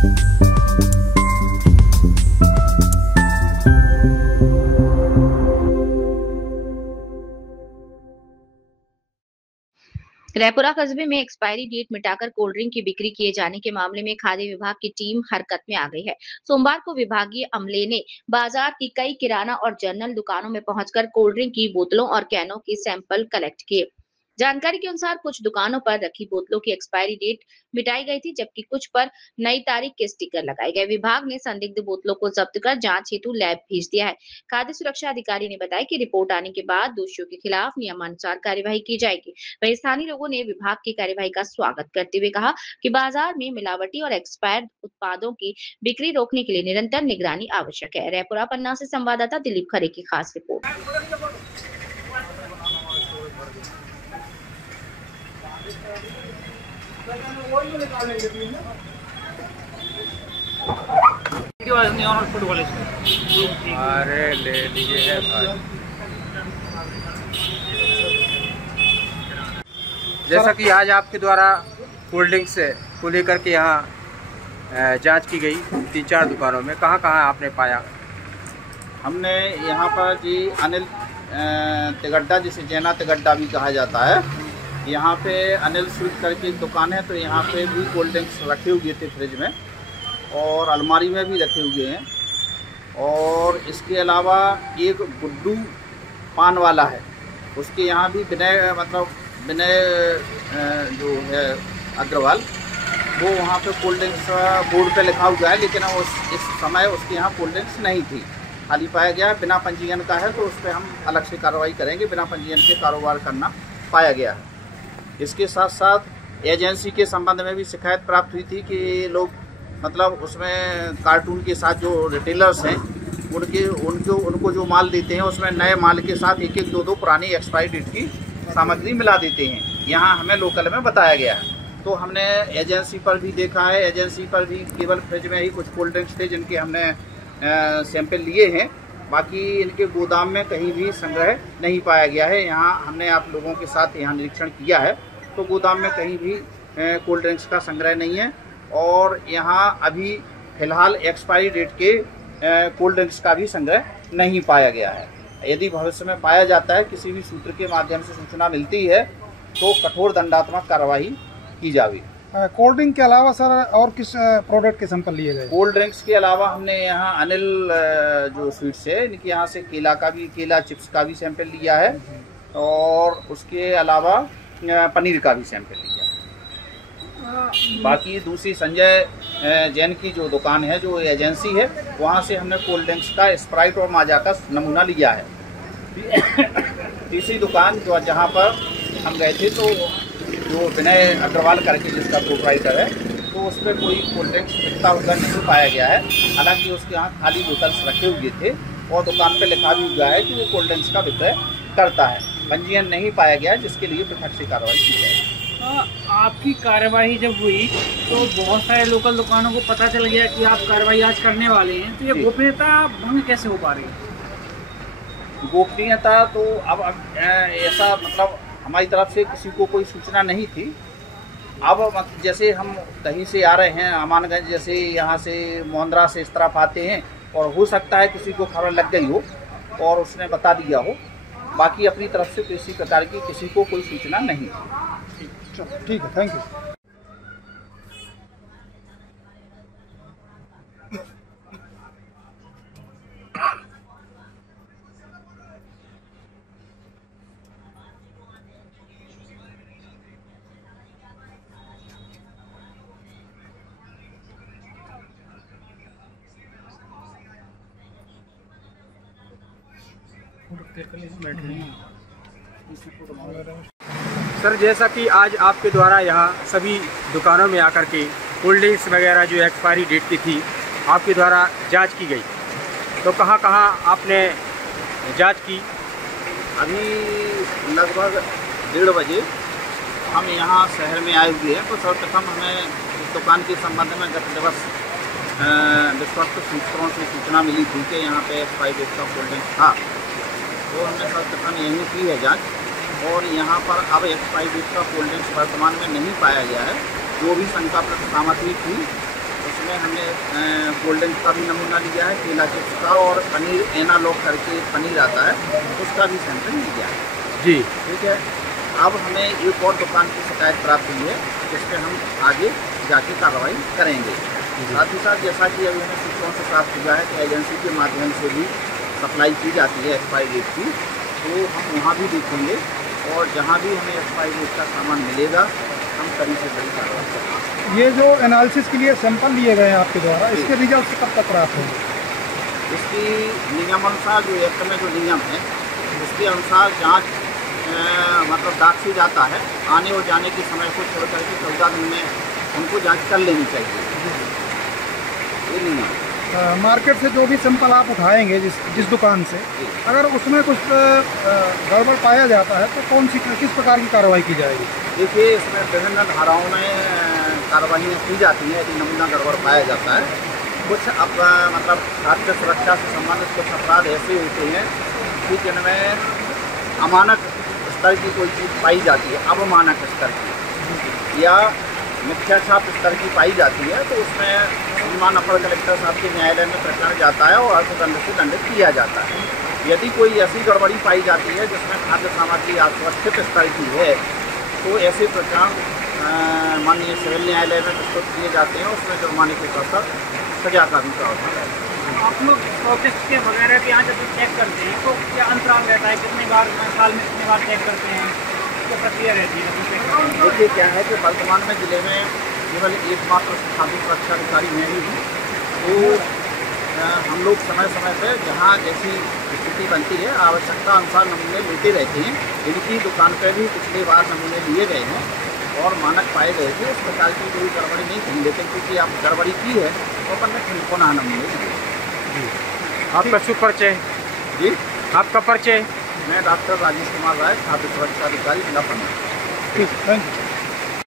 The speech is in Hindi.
रायपुरा कस्बे में एक्सपायरी डेट मिटाकर कोल्ड ड्रिंक की बिक्री किए जाने के मामले में खाद्य विभाग की टीम हरकत में आ गई है। सोमवार को विभागीय अमले ने बाजार की कई किराना और जनरल दुकानों में पहुंचकर कोल्ड ड्रिंक की बोतलों और कैनों के सैंपल कलेक्ट किए। जानकारी के अनुसार कुछ दुकानों पर रखी बोतलों की एक्सपायरी डेट मिटाई गई थी, जबकि कुछ पर नई तारीख के स्टिकर लगाए गए। विभाग ने संदिग्ध बोतलों को जब्त कर जांच हेतु लैब भेज दिया है। खाद्य सुरक्षा अधिकारी ने बताया कि रिपोर्ट आने के बाद दोषियों के खिलाफ नियमानुसार कार्यवाही की जाएगी। वहीं स्थानीय लोगों ने विभाग की कार्यवाही का स्वागत करते हुए कहा कि बाजार में मिलावटी और एक्सपायर्ड उत्पादों की बिक्री रोकने के लिए निरंतर निगरानी आवश्यक है। रायपुरा पन्ना से संवाददाता दिलीप खरे की खास रिपोर्ट। अरे ले लीजिए भाई। जैसा कि आज आपके द्वारा कोल्ड ड्रिंक्स को लेकर के यहाँ जांच की गई 3-4 दुकानों में, कहाँ आपने पाया? हमने यहाँ पर जी अनिल तिगड्डा, जिसे जैना तिगड्डा भी कहा जाता है, यहाँ पे अनिल स्वीट करके एक दुकान है, तो यहाँ पे भी कोल्ड ड्रिंक्स रखे हुए थे फ्रिज में और अलमारी में भी रखे हुए हैं। और इसके अलावा एक गुड्डू पान वाला है, उसके यहाँ भी विनय जो है अग्रवाल, वो वहाँ पे कोल्ड ड्रिंक्स बोर्ड पे लिखा हुआ है, लेकिन इस समय उसके यहाँ कोल्ड ड्रिंक्स नहीं थी, खाली पाया गया। बिना पंजीयन का है, तो उस पर हम अलग से कार्रवाई करेंगे। बिना पंजीयन के कारोबार करना पाया गया है। इसके साथ साथ एजेंसी के संबंध में भी शिकायत प्राप्त हुई थी कि लोग उसमें कार्टून के साथ जो रिटेलर्स हैं उनको जो माल देते हैं उसमें नए माल के साथ 1-2 पुरानी एक्सपायरी डेट की सामग्री मिला देते हैं। यहाँ हमें लोकल में बताया गया है, तो हमने एजेंसी पर भी देखा है। एजेंसी पर भी केवल फ्रिज में ही कुछ कोल्ड ड्रिंक्स थे जिनके हमने सैंपल लिए हैं, बाकी इनके गोदाम में कहीं भी संग्रह नहीं पाया गया है। यहाँ हमने आप लोगों के साथ यहाँ निरीक्षण किया है, तो गोदाम में कहीं भी कोल्ड ड्रिंक्स का संग्रह नहीं है। और यहाँ अभी फ़िलहाल एक्सपायरी डेट के कोल्ड ड्रिंक्स का भी संग्रह नहीं पाया गया है। यदि भविष्य में पाया जाता है, किसी भी सूत्र के माध्यम से सूचना मिलती है, तो कठोर दंडात्मक कार्रवाई की जाएगी। कोल्ड ड्रिंक के अलावा सर और किस प्रोडक्ट के सैंपल लिए गए? कोल्ड ड्रिंक्स के अलावा हमने यहाँ अनिल जो स्वीट्स है, इनके यहाँ से केला चिप्स का भी सैंपल लिया है, और उसके अलावा पनीर का भी सैंपल लिया है। बाकी दूसरी संजय जैन की जो दुकान है, जो एजेंसी है, वहाँ से हमने कोल्ड ड्रिंक्स का स्प्राइट और माजा का नमूना लिया है। तीसरी दुकान जहाँ पर हम गए थे, तो जो विनय अग्रवाल करके जिसका प्रोपराइटर है, तो उस पर कोई कोल्ड ड्रिंक्स बिकता हुआ नहीं पाया गया है। हालांकि उसके यहाँ खाली बोतल्स रखे हुए थे और दुकान पे लिखा भी हुआ है कि वो कोल्ड ड्रिंक्स का विक्रय करता है। पंजीयन नहीं पाया गया, जिसके लिए पृथक से कार्रवाई की जाएगी। आपकी कार्रवाई जब हुई तो बहुत सारे लोकल दुकानों को पता चल गया कि आप कार्रवाई आज करने वाले हैं, तो ये गोपनीयता भंग कैसे हो पा रही है? गोपनीयता तो अब ऐसा हमारी तरफ से किसी को कोई सूचना नहीं थी। अब जैसे हम कहीं से आ रहे हैं, अमानगंज जैसे यहाँ से मोहन्द्रा से इस तरफ आते हैं, और हो सकता है किसी को खबर लग गई हो और उसने बता दिया हो। बाकी अपनी तरफ से किसी प्रकार की किसी को कोई सूचना नहीं थी। ठीक है, थैंक यू। सर, जैसा कि आज आपके द्वारा यहाँ सभी दुकानों में आकर के कोल्ड ड्रिंक्स वगैरह जो एक्सपायरी डेट की थी, आपके द्वारा जांच की गई, तो कहाँ आपने जांच की? अभी लगभग 1:30 बजे हम यहाँ शहर में आए हुए हैं, तो सर्वप्रथम हमें इस दुकान के संबंध में गत दिवस विश्वस्त सूत्रों से सूचना मिली थी कि यहाँ पे एक्सपायरी डेट का कोल्ड ड्रिंक्स था, तो हमने सर्वप्रथम यहीं की है जाँच। और यहाँ पर अब एक्सपायरी डेट का कोल्ड ड्रिंक्स वर्तमान में नहीं पाया गया है। जो भी शंकाप्रद सामग्री थी उसमें इसमें हमने कोल्ड ड्रिंक का भी नमूना लिया है, केला चिप्स का, और पनीर एनालॉग करके पनीर आता है उसका भी सैंपल लिया है। जी ठीक है। अब हमें एक और दुकान की शिकायत प्राप्त हुई है, जिस पर हम आगे जाके कार्रवाई करेंगे। साथ ही साथ जैसा कि अभी हमें सूत्रों से प्राप्त हुआ है कि एजेंसी के माध्यम से भी सप्लाई की जाती है एक्सपायरी डेट की, तो हम वहाँ भी देखेंगे और जहाँ भी हमें एक्सपायरी डेट का सामान मिलेगा हम कड़ी से कड़ी कार्रवाई करेंगे। ये जो एनालिसिस के लिए सैंपल लिए गए हैं आपके द्वारा, इसके रिजल्ट कब तक प्राप्त होंगे? इसकी नियमानुसार जो एक्ट में जो नियम है उसके अनुसार जाँच मतलब डाक से जाता है, आने और जाने के समय को छोड़ करके 14 दिन में उनको जांच कर लेनी चाहिए। ये नहीं है। मार्केट से जो भी सैंपल आप उठाएंगे जिस दुकान से, अगर उसमें कुछ गड़बड़ पाया जाता है तो किस प्रकार की कार्रवाई की जाएगी? देखिए, इसमें विभिन्न धाराओं में कार्रवाइयाँ की जाती हैं यदि नमूना गड़बड़ पाया जाता है। कुछ मतलब खाद्य सुरक्षा से संबंधित कुछ अपराध ऐसे होते हैं कि जिनमें अमानक स्तर की कोई चीज़ पाई जाती है, अवमानक स्तर की या मिथ्याछाप स्तर की पाई जाती है, तो उसमें श्रीमान अपर कलेक्टर साहब के न्यायालय में प्रकरण जाता है और अर्थदंड से दंडित किया जाता है। यदि कोई ऐसी गड़बड़ी पाई जाती है जिसमें खाद्य सामग्री असुरक्षित स्तर की है, तो ऐसे प्रकरण माननीय सिविल न्यायालय में प्रस्तुत किए जाते हैं। उसमें जुर्माने के साथ साथ सजा का भी प्रावधान है। आप लोग प्रोसेस के वगैरह के यहाँ जब चेक करते हैं तो क्या अंतराल रहता है, कितनी बार साल में कितनी बार चेक करते हैं, क्या प्रक्रिया रहती है? देखिए, क्या है कि वर्तमान में जिले में केवल एकमात्र खाद्य सुरक्षा अधिकारी मैं ही हूँ, तो हम लोग समय समय पर जहाँ जैसी स्थिति बनती है आवश्यकता अनुसार नमूने लेते रहते हैं। इनकी दुकान पर भी पिछली बार नमूने लिए गए हैं और मानक पाए गए थे, इस प्रकार की कोई गड़बड़ी नहीं थी। लेकिन क्योंकि आप गड़बड़ी की है तो अपन ने पुनः नमूने लिए। आपका शुभ परिचय? जी, आपका परिचय? मैं डॉक्टर राजेश कुमार राय, खाद्य सुरक्षा अधिकारी जिला पन्ना। ठीक, थैंक यू।